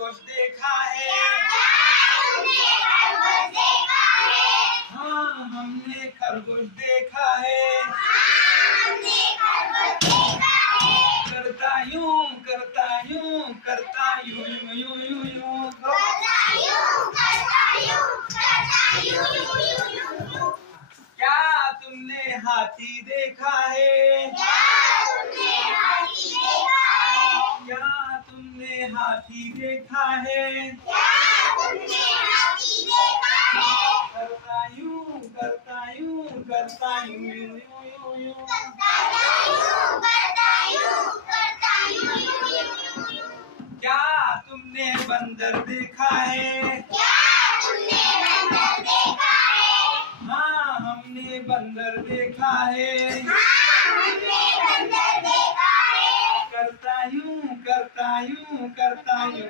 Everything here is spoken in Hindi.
खरगोश देखा है। हाँ हमने खरगोश देखा है। करता यूं करता यूं करता यूं यूं यूं यूं यूं क्या तुमने हाथी देखा है? क्या तुमने हाथी देखा है? करता यूं करता यूं करता यूं यूं यूं यूं यूं क्या तुमने बंदर देखा है? हाँ हमने बंदर देखा है। करता यूं करता यूं करता यूं